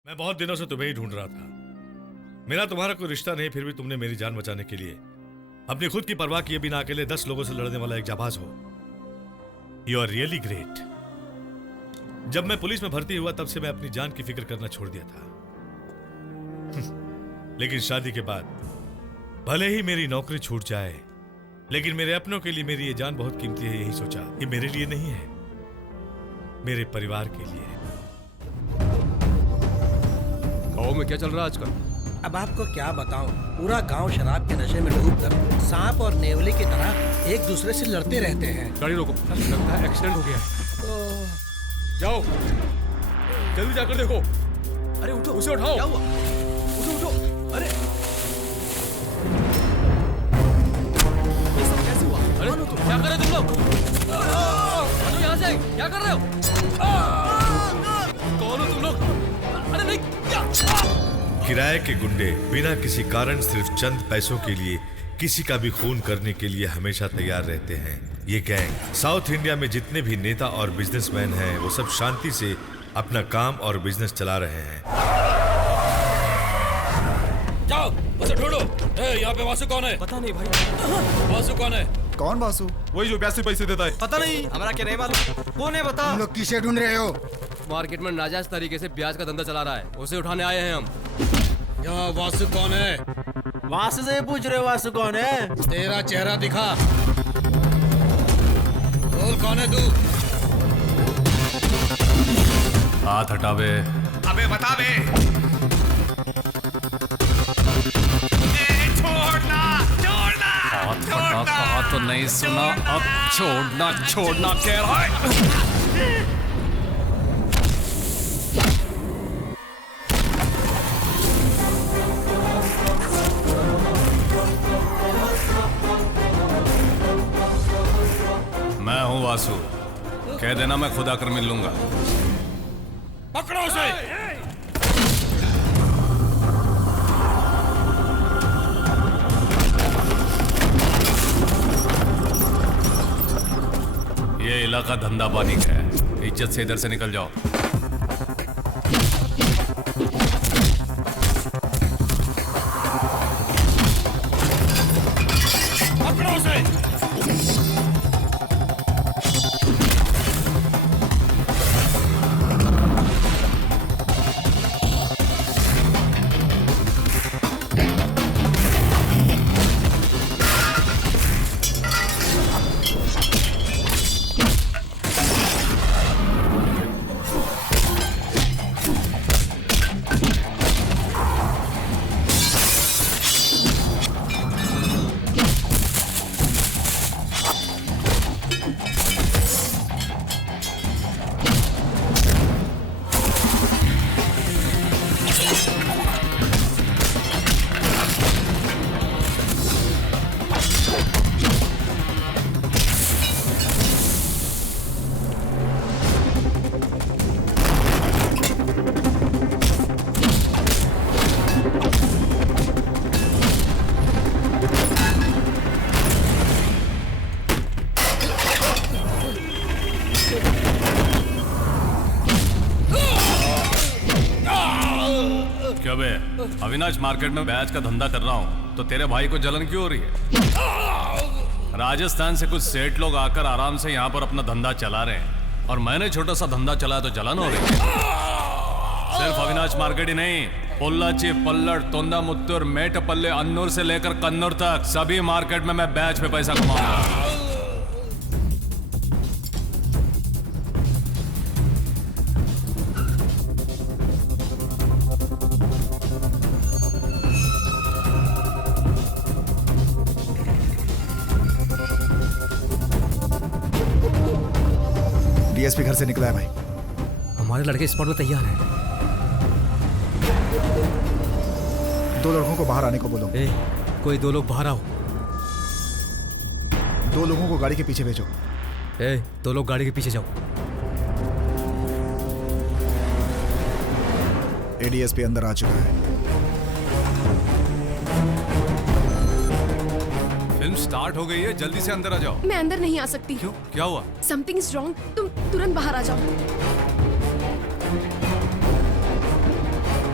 मैं बहुत दिनों से तुम्हें ही ढूंढ रहा था। मेरा तुम्हारा कोई रिश्ता नहीं, फिर भी तुमने मेरी जान बचाने के लिए अपनी खुद की परवाह किए बिना अकेले 10 लोगों से लड़ने वाला एक जाबाज हो। You are really great. जब मैं पुलिस में भर्ती हुआ तब से मैं अपनी जान की फिक्र करना छोड़ दिया था। लेकिन शादी के बाद भले ही मेरी नौकरी छूट जाए, लेकिन मेरे अपनों के लिए मेरी ये जान बहुत कीमती है। यही सोचा ये मेरे लिए नहीं है, मेरे परिवार के लिए है। गाँव में क्या चल रहा है आजकल? अब आपको क्या बताऊं, पूरा गांव शराब के नशे में डूबकर सांप और नेवले की तरह एक दूसरे से लड़ते रहते हैं। गाड़ी रोको, लगता है एक्सीडेंट हो गया है। जाओ जल्दी जाकर देखो। अरे उठो, उसे उठाओ। क्या हुआ? उठो उठो। अरे ये सब कैसे हुआ? अरे क्या कर रहे हो तुम लोग? हटो यहाँ से, क्या कर रहे हो? कौन हो तुम लोग? अरे नहीं, क्या? किराए के गुंडे बिना किसी कारण सिर्फ चंद पैसों के लिए किसी का भी खून करने के लिए हमेशा तैयार रहते हैं। ये गैंग साउथ इंडिया में जितने भी नेता और बिजनेसमैन हैं वो सब शांति से अपना काम और बिजनेस चला रहे हैं। जाओ उसे ढूंढो। यहाँ पे वासु कौन है? पता नहीं भाई। वासु कौन है? कौन वासु? वही जो 82 पैसे देता है। पता नहीं, हमारा क्या नहीं मालूम। कौन है बता। तुम लोग किसे ढूंढ रहे हो? मार्केट में नाजायज तरीके से ब्याज का धंधा चला रहा है, उसे उठाने आए हैं हम। यहाँ वासु कौन है? वासु से पूछ रहे हो वासु कौन है? तेरा चेहरा दिखा। बोल कौन है तू? हाथ हटावे। अबे बता बे। छोड़ना छोड़ना हाथ कहा तो नहीं सुना, अब छोड़ना छोड़ना कह रहा है। मैं हूँ वासु, कह देना मैं खुद आकर मिल लूंगा। पकड़ो उसे। ये इलाका धंधा पानी का है, इज्जत से इधर से निकल जाओ। पकड़ो उसे। क्या बे, अविनाश मार्केट में बैच का धंधा कर रहा हूँ तो तेरे भाई को जलन क्यों हो रही है? राजस्थान से कुछ सेठ लोग आकर आराम से यहाँ पर अपना धंधा चला रहे हैं और मैंने छोटा सा धंधा चलाया तो जलन हो रही है। सिर्फ अविनाश मार्केट ही नहीं, पोल्लाची, पल्लड़, तोंदा मुत्तूर, मेटपल्ले, अन्नूर से लेकर कन्नूर तक सभी मार्केट में मैं बैच पे पैसा कमाऊंगा। डीएसपी घर से निकला है भाई। हमारे लड़के स्पॉट में तैयार हैं। 2 लड़कों को बाहर आने को बोलो। कोई 2 लोग बाहर आओ। 2 लोगों को गाड़ी के पीछे भेजो। 2 लोग गाड़ी के पीछे जाओ। एडीएसपी अंदर आ चुका है। फिल्म स्टार्ट हो गई है, जल्दी से अंदर आ जाओ। मैं अंदर नहीं आ सकती। क्यों, क्या हुआ? Something is wrong. तुम तुरंत बाहर आ जाओ।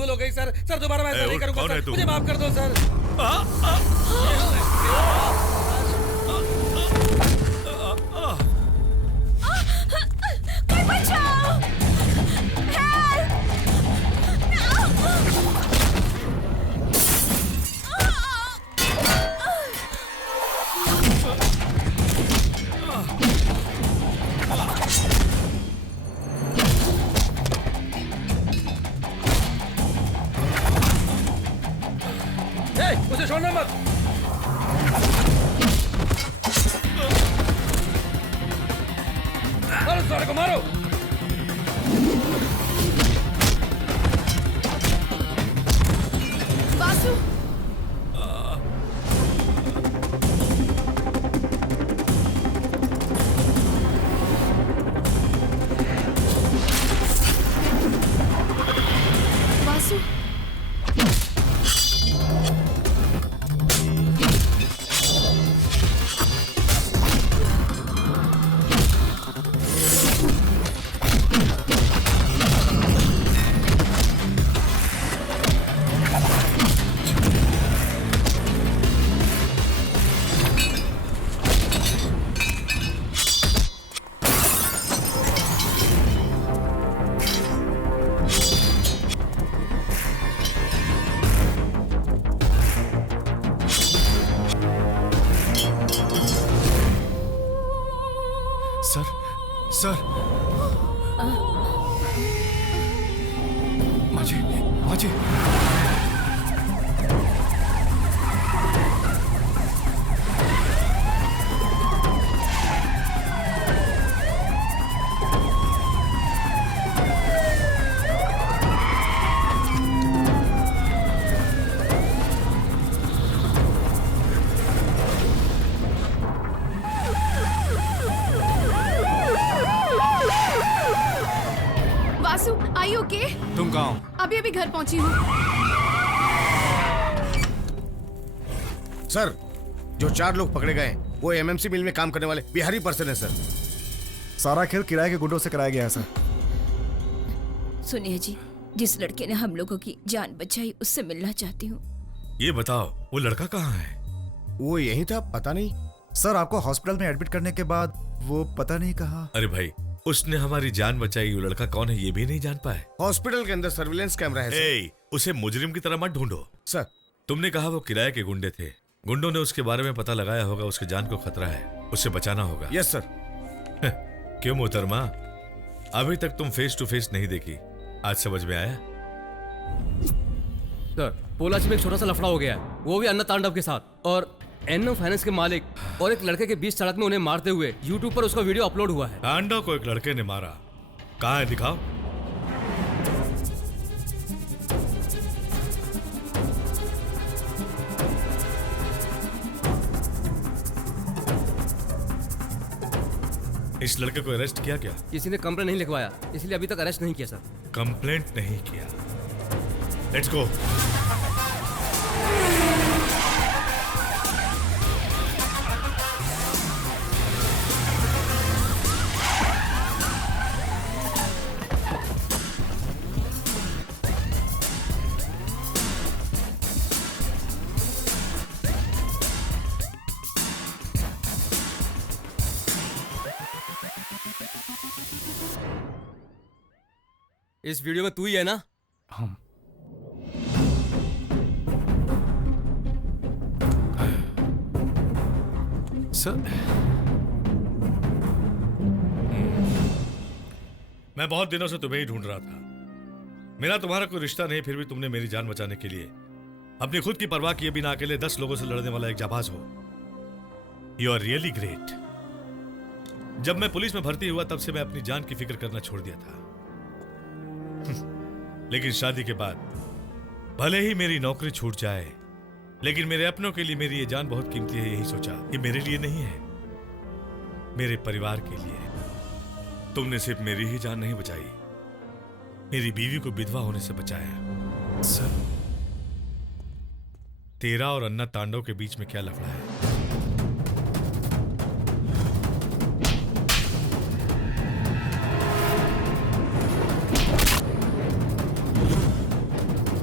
भूल हो गई सर। सर दोबारा मैं ऐसा नहीं उठ, करूंगा कौन है सर। तू? मुझे माफ कर दो सर। कोई बचाओ! उसे छोड़ना मत। मारो सारे को मारो। वासु! वासु! सर सर माजी माजी वासु, are you okay? तुम कहाँ हो? अभी अभी घर पहुंची हूँ। सर, जो 4 लोग पकड़े गए वो एमएमसी मिल में काम करने वाले बिहारी पर्सन है सर। सारा खेल किराए के गुंडों से कराया गया है सर। सुनिए जी, जिस लड़के ने हम लोगों की जान बचाई उससे मिलना चाहती हूँ। ये बताओ वो लड़का कहाँ है? वो यही था, पता नहीं। सर आपको हॉस्पिटल में एडमिट करने के बाद वो पता नहीं कहाँ। अरे भाई, उसने हमारी जान बचाई, वो लड़का कौन है ये भी नहीं जान पाए। हॉस्पिटल के अंदर सर्विलेंस कैमरा है सर। ए, उसे मुजरिम की तरह मत ढूंढो। सर, तुमने कहा वो किराए के गुंडे थे। गुंडों ने उसके बारे में पता लगाया होगा, उसकी जान को खतरा है, उसे बचाना होगा। Yes sir. क्यों मोहतरमा, अभी तक तुम फेस टू फेस नहीं देखी, आज समझ में आया? सर, पोलाची में एक छोटा सा लफड़ा हो गया है, वो भी अन्ना तांडव के साथ। और एनएम फाइनेंस के मालिक और एक लड़के के बीच सड़क में उन्हें मारते हुए यूट्यूब पर उसका वीडियो अपलोड हुआ है। तांडव को एक लड़के ने मारा, कहाँ है दिखाओ। इस लड़के को अरेस्ट किया क्या? किसी ने कंप्लेंट नहीं लिखवाया, इसलिए अभी तक अरेस्ट नहीं किया सर। कंप्लेंट नहीं किया। Let's go. इस वीडियो में तू ही है ना? सर मैं बहुत दिनों से तुम्हें ही ढूंढ रहा था। मेरा तुम्हारा कोई रिश्ता नहीं, फिर भी तुमने मेरी जान बचाने के लिए अपनी खुद की परवाह किए बिना अकेले 10 लोगों से लड़ने वाला एक जाबाज हो। You are really great. जब मैं पुलिस में भर्ती हुआ तब से मैं अपनी जान की फिक्र करना छोड़ दिया था। लेकिन शादी के बाद भले ही मेरी नौकरी छूट जाए, लेकिन मेरे अपनों के लिए मेरी ये जान बहुत कीमती है। यही सोचा ये मेरे लिए नहीं है, मेरे परिवार के लिए है। तुमने सिर्फ मेरी ही जान नहीं बचाई, मेरी बीवी को विधवा होने से बचाया। सर, तेरा और अन्ना तांडव के बीच में क्या लफड़ा है?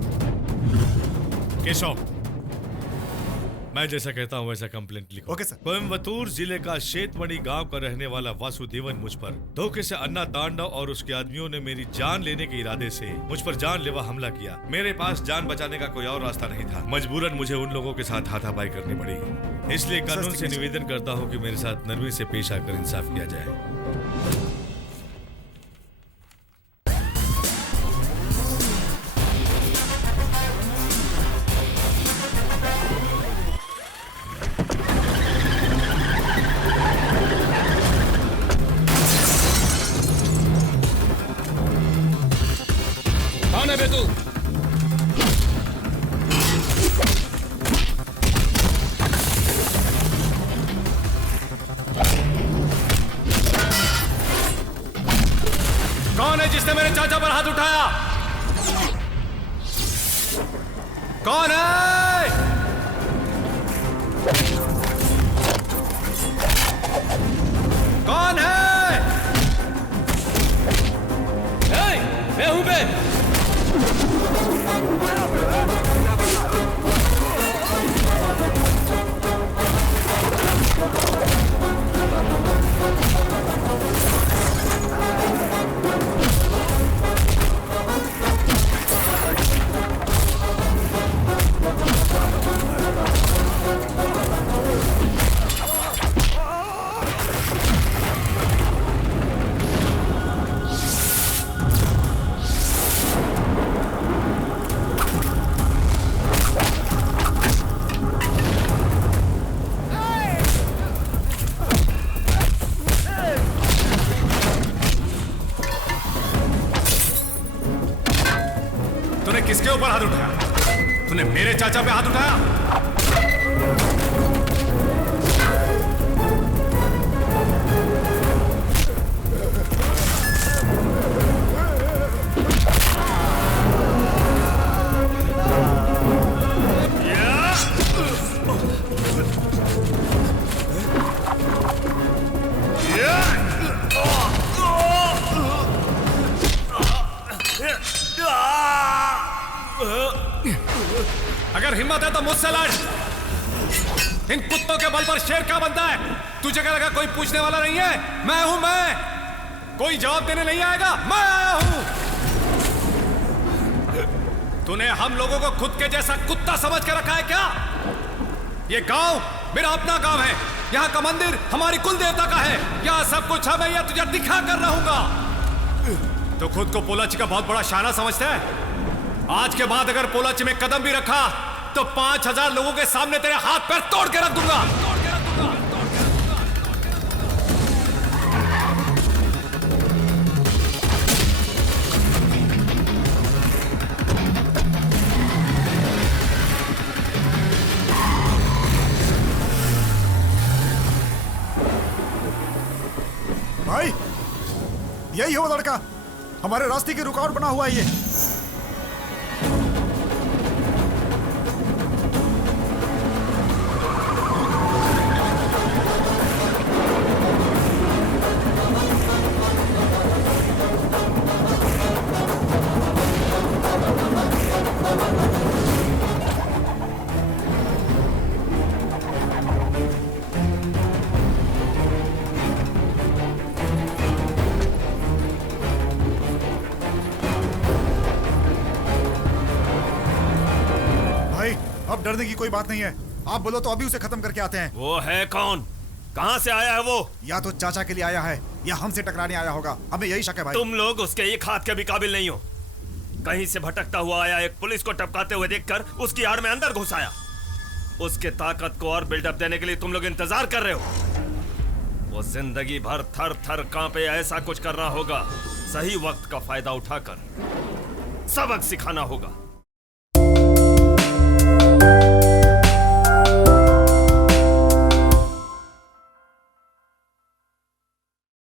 केशव, मैं जैसा कहता हूं वैसा कंप्लेंट लिखो। Okay sir. कोयम्बतूर जिले का शेतमणि गांव का रहने वाला वासुदेवन मुझ पर धोखे से अन्ना तांडव और उसके आदमियों ने मेरी जान लेने के इरादे से मुझ पर जानलेवा हमला किया। मेरे पास जान बचाने का कोई और रास्ता नहीं था। मजबूरन मुझे उन लोगों के साथ हाथापाई करनी पड़ी। इसलिए कानून से निवेदन करता हूँ कि मेरे साथ नरमी से पेश आकर इंसाफ किया जाए। कौन है बे तू? कौन है जिसने मेरे चाचा पर हाथ उठाया? कौन है? कौन है? मैं हूं बे। तूने किसके ऊपर हाथ उठाया? तूने मेरे चाचा पे हाथ उठाया? अगर हिम्मत है तो मुझसे लड़। इन कुत्तों के बल पर शेर क्या बनता है? तुझे क्या लगा कोई पूछने वाला नहीं है? मैं हूं मैं। कोई जवाब देने नहीं आएगा। मैं आया हूं। तूने हम लोगों को खुद के जैसा कुत्ता समझ के रखा है क्या? ये गांव मेरा अपना गांव है। यहाँ का मंदिर हमारी कुल देवता का है। यहाँ सब कुछ मैं यह तुझे दिखा कर रहूंगा। तो खुद को पोलाची का बहुत बड़ा शाना समझता है? आज के बाद अगर पोलाची में कदम भी रखा तो 5000 लोगों के सामने तेरे हाथ पैर तोड़ के रख दूंगा। भाई, यही है वो लड़का, हमारे रास्ते की रुकावट बना हुआ है ये। अब डरने की कोई बात नहीं है। आप बोलो तो अभी उसे खत्म करके आते हैं। वो है कौन? कहां से आया है वो? या तो चाचा के लिए आया है या हमसे टकराने आया होगा। हमें यही शक है भाई। तुम लोग उसके एक हाथ के भी काबिल नहीं हो। कहीं से भटकता हुआ आया एक पुलिस को टपकाते हुए देखकर उसकी आड़ में अंदर घुस आया। उसके ताकत को और बिल्डअप देने के लिए तुम लोग इंतजार कर रहे हो। वो जिंदगी भर थर थर कांपे ऐसा कुछ कर रहा होगा। सही वक्त का फायदा उठाकर सबक सिखाना होगा।